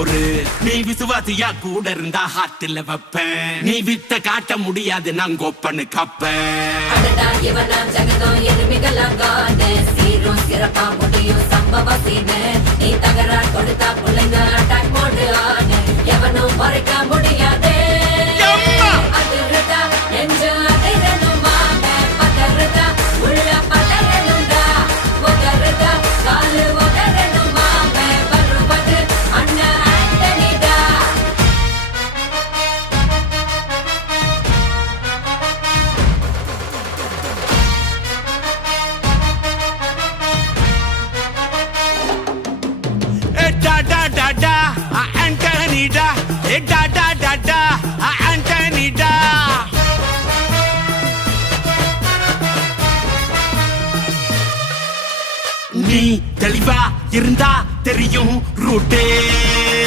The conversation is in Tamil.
பொறு. நீ விசுவாசியா கூட இருந்தா ஹார்ட்ல வைப்பேன். நீ வித்த காட்ட முடியாது நான் கோப்பனு கப்பேன். இவனாம் ஜெகதம் எருமிகளாங்கானே சீரும் சிறப்பா முடியும் சம்பவ சீனே. நீ தகராறு கொடுத்தா புள்ளைங்க அட்டாக் மோடு ஆனே எவனும் மறைக்க முடியாதே. அதிருதா நெஞ்சு அதிரணும் மாமே பதறுதா உள்ள பதறணும்டா. ஒதறுதா காலு ஒதறணும் மாமே வருவது அண்ணன் ஆண்டனிடா. Da da da da, Anthony da. Da da da da, Anthony da. நீ தெளிவா இருந்தா தெரியும் ரூட்டே.